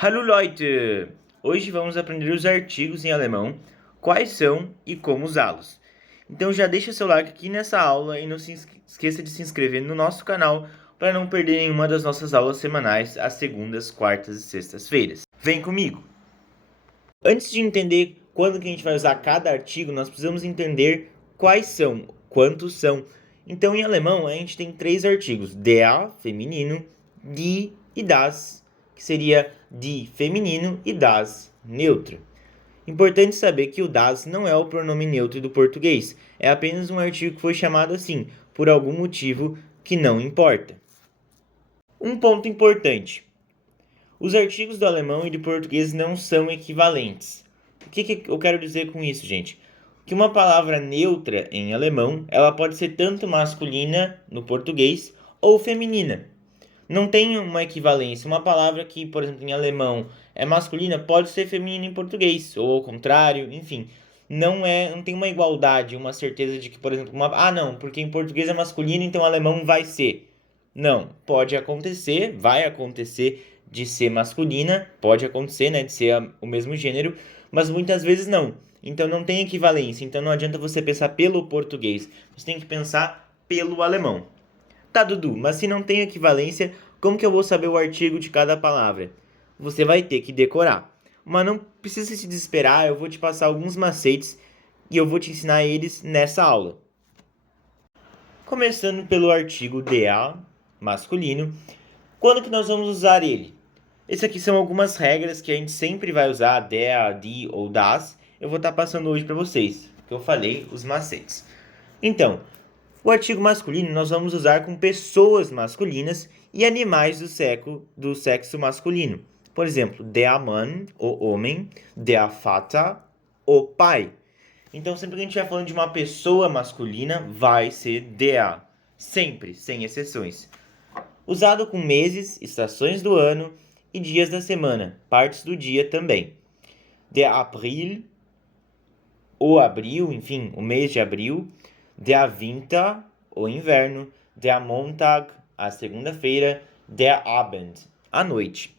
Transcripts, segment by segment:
Hallo Leute! Hoje vamos aprender os artigos em alemão, quais são e como usá-los. Então já deixa seu like aqui nessa aula e não se esqueça de se inscrever no nosso canal para não perder nenhuma das nossas aulas semanais às segundas, quartas e sextas-feiras. Vem comigo! Antes de entender quando que a gente vai usar cada artigo, nós precisamos entender quais são, quantos são. Então em alemão a gente tem 3 artigos, der, feminino, die e das, que seria die feminino e das neutro. Importante saber que o das não é o pronome neutro do português, é apenas um artigo que foi chamado assim, por algum motivo que não importa. Um ponto importante: os artigos do alemão e do português não são equivalentes. O que eu quero dizer com isso, gente? Que uma palavra neutra em alemão, ela pode ser tanto masculina no português ou feminina. Não tem uma equivalência. Uma palavra que, por exemplo, em alemão é masculina pode ser feminina em português, ou ao contrário, enfim. Não tem uma igualdade, uma certeza de que, por exemplo, não, porque em português é masculino, então alemão vai ser. Não, pode acontecer, vai acontecer de ser masculina, pode acontecer, né, de ser o mesmo gênero, mas muitas vezes não. Então não tem equivalência, então não adianta você pensar pelo português, você tem que pensar pelo alemão. Tá, Dudu, mas se não tem equivalência, como que eu vou saber o artigo de cada palavra? Você vai ter que decorar. Mas não precisa se desesperar, eu vou te passar alguns macetes e eu vou te ensinar eles nessa aula. Começando pelo artigo der, masculino, quando que nós vamos usar ele? Essas aqui são algumas regras que a gente sempre vai usar, der, die ou das. Eu vou estar passando hoje para vocês, que eu falei os macetes. Então, o artigo masculino nós vamos usar com pessoas masculinas e animais do sexo masculino. Por exemplo, der Mann, o homem, der Vater, o pai. Então, sempre que a gente estiver falando de uma pessoa masculina, vai ser der. Sempre, sem exceções. Usado com meses, estações do ano e dias da semana, partes do dia também. Der April, o abril, enfim, o mês de abril. Der Winter, o inverno. Der Montag, a segunda-feira. Der Abend, a noite.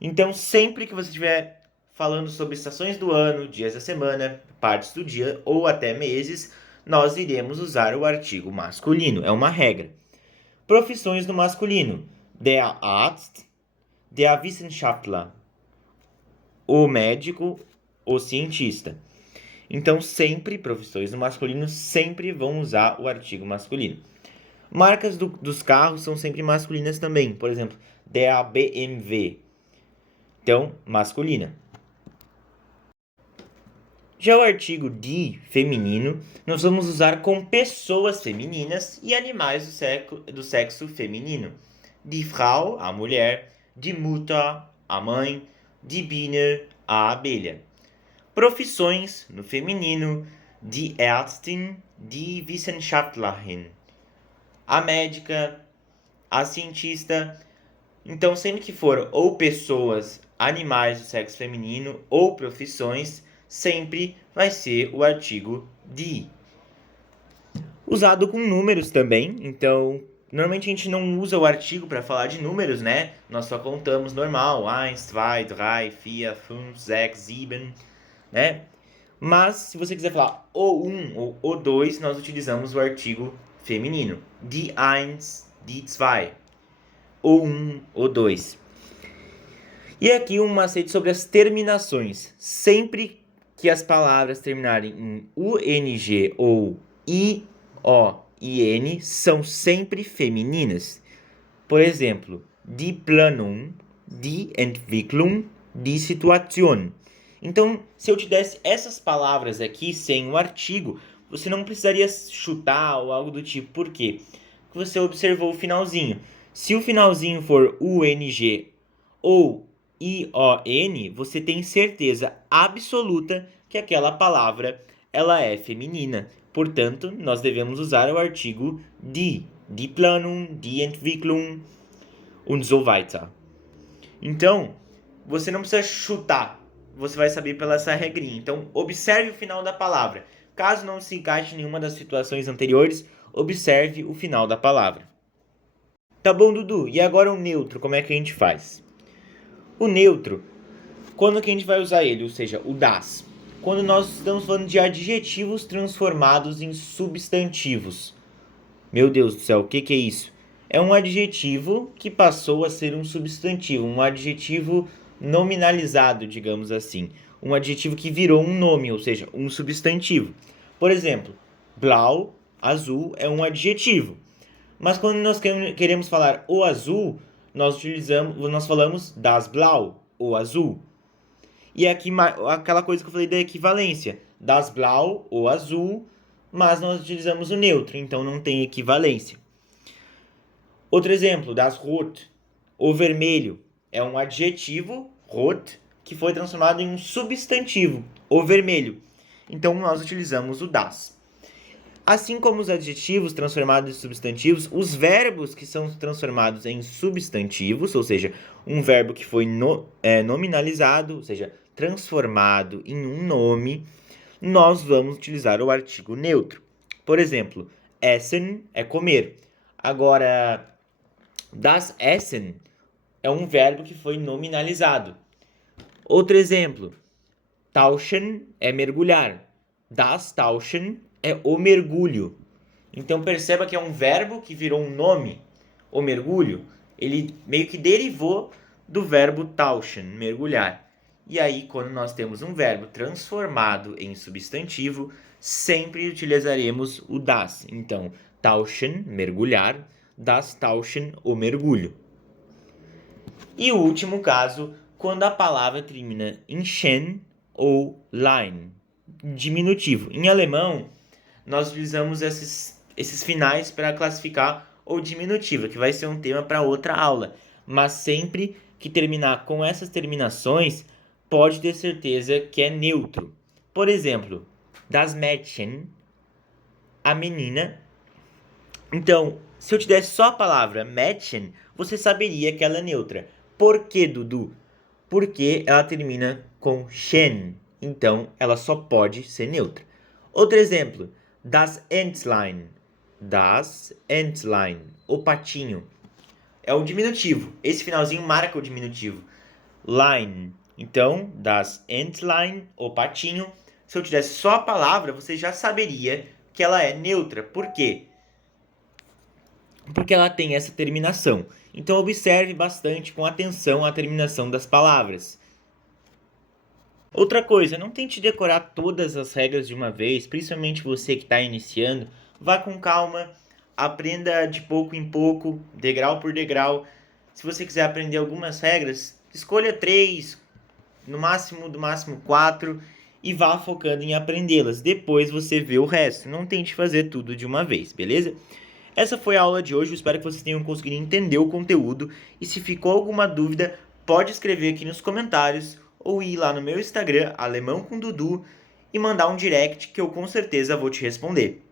Então, sempre que você estiver falando sobre estações do ano, dias da semana, partes do dia ou até meses, nós iremos usar o artigo masculino. É uma regra. Profissões no masculino: der Arzt, der Wissenschaftler, o médico, o cientista. Então, sempre, profissões no masculino sempre vão usar o artigo masculino. Marcas dos carros são sempre masculinas também. Por exemplo, der BMW. Então, masculina. Já o artigo die, feminino, nós vamos usar com pessoas femininas e animais do sexo feminino. Die Frau, a mulher. Die Mutter, a mãe. Die Biene, a abelha. Profissões, no feminino, die Ärztin, die Wissenschaftlerin. A médica, a cientista. Então, sempre que for ou pessoas, animais do sexo feminino ou profissões, sempre vai ser o artigo die. Usado com números também, então normalmente a gente não usa o artigo para falar de números, né? Nós só contamos normal, 1, 2, 3, 4, 5, 6, 7, né? Mas se você quiser falar o 1 ou o 2, nós utilizamos o artigo feminino. Die 1, die 2. O 1, o 2. E aqui um macete sobre as terminações. Sempre que as palavras terminarem em UNG ou IOIN, são sempre femininas. Por exemplo, die Planung, die Entwicklung, die Situation. Então, se eu te desse essas palavras aqui sem o artigo, você não precisaria chutar ou algo do tipo. Por quê? Porque você observou o finalzinho. Se o finalzinho for UNG ou ION, você tem certeza absoluta que aquela palavra ela é feminina. Portanto, nós devemos usar o artigo die Planung, die Entwicklung und so weiter. Então, você não precisa chutar, você vai saber pela essa regrinha. Então, observe o final da palavra. Caso não se encaixe em nenhuma das situações anteriores, observe o final da palavra. Tá bom, Dudu? E agora o neutro, como é que a gente faz? O neutro, quando que a gente vai usar ele? Ou seja, o das. Quando nós estamos falando de adjetivos transformados em substantivos. Meu Deus do céu, o que é isso? É um adjetivo que passou a ser um substantivo, um adjetivo nominalizado, digamos assim. Um adjetivo que virou um nome, ou seja, um substantivo. Por exemplo, blau, azul, é um adjetivo. Mas quando nós queremos falar o azul, nós falamos das blau, o azul. E aqui aquela coisa que eu falei da equivalência, das blau, o azul, mas nós utilizamos o neutro, então não tem equivalência. Outro exemplo, das rot, o vermelho, é um adjetivo, rot, que foi transformado em um substantivo, o vermelho. Então nós utilizamos o das. Assim como os adjetivos transformados em substantivos, os verbos que são transformados em substantivos, ou seja, um verbo que foi nominalizado, ou seja, transformado em um nome, nós vamos utilizar o artigo neutro. Por exemplo, essen é comer. Agora, das Essen é um verbo que foi nominalizado. Outro exemplo, tauschen é mergulhar. Das Tauschen é o mergulho. Então perceba que é um verbo que virou um nome, o mergulho. Ele meio que derivou do verbo tauschen, mergulhar. E aí, quando nós temos um verbo transformado em substantivo, sempre utilizaremos o das. Então, tauschen, mergulhar, das Tauschen, o mergulho. E o último caso, quando a palavra termina em schen ou lein, diminutivo. Em alemão, nós utilizamos esses finais para classificar o diminutivo, que vai ser um tema para outra aula. Mas sempre que terminar com essas terminações, pode ter certeza que é neutro. Por exemplo, das Mädchen, a menina. Então, se eu te desse só a palavra Mädchen, você saberia que ela é neutra. Por que, Dudu? Porque ela termina com schen. Então, ela só pode ser neutra. Outro exemplo, das Entlein. Das Entlein, o patinho. É o diminutivo. Esse finalzinho marca o diminutivo. Line. Então, das Entlein, o patinho. Se eu tivesse só a palavra, você já saberia que ela é neutra. Por quê? Porque ela tem essa terminação. Então, observe bastante com atenção a terminação das palavras. Outra coisa, não tente decorar todas as regras de uma vez, principalmente você que está iniciando. Vá com calma, aprenda de pouco em pouco, degrau por degrau. Se você quiser aprender algumas regras, escolha 3, no máximo 4 e vá focando em aprendê-las. Depois você vê o resto. Não tente fazer tudo de uma vez, beleza? Essa foi a aula de hoje, eu espero que vocês tenham conseguido entender o conteúdo. E se ficou alguma dúvida, pode escrever aqui nos comentários ou ir lá no meu Instagram, Alemão com Dudu, e mandar um direct que eu com certeza vou te responder.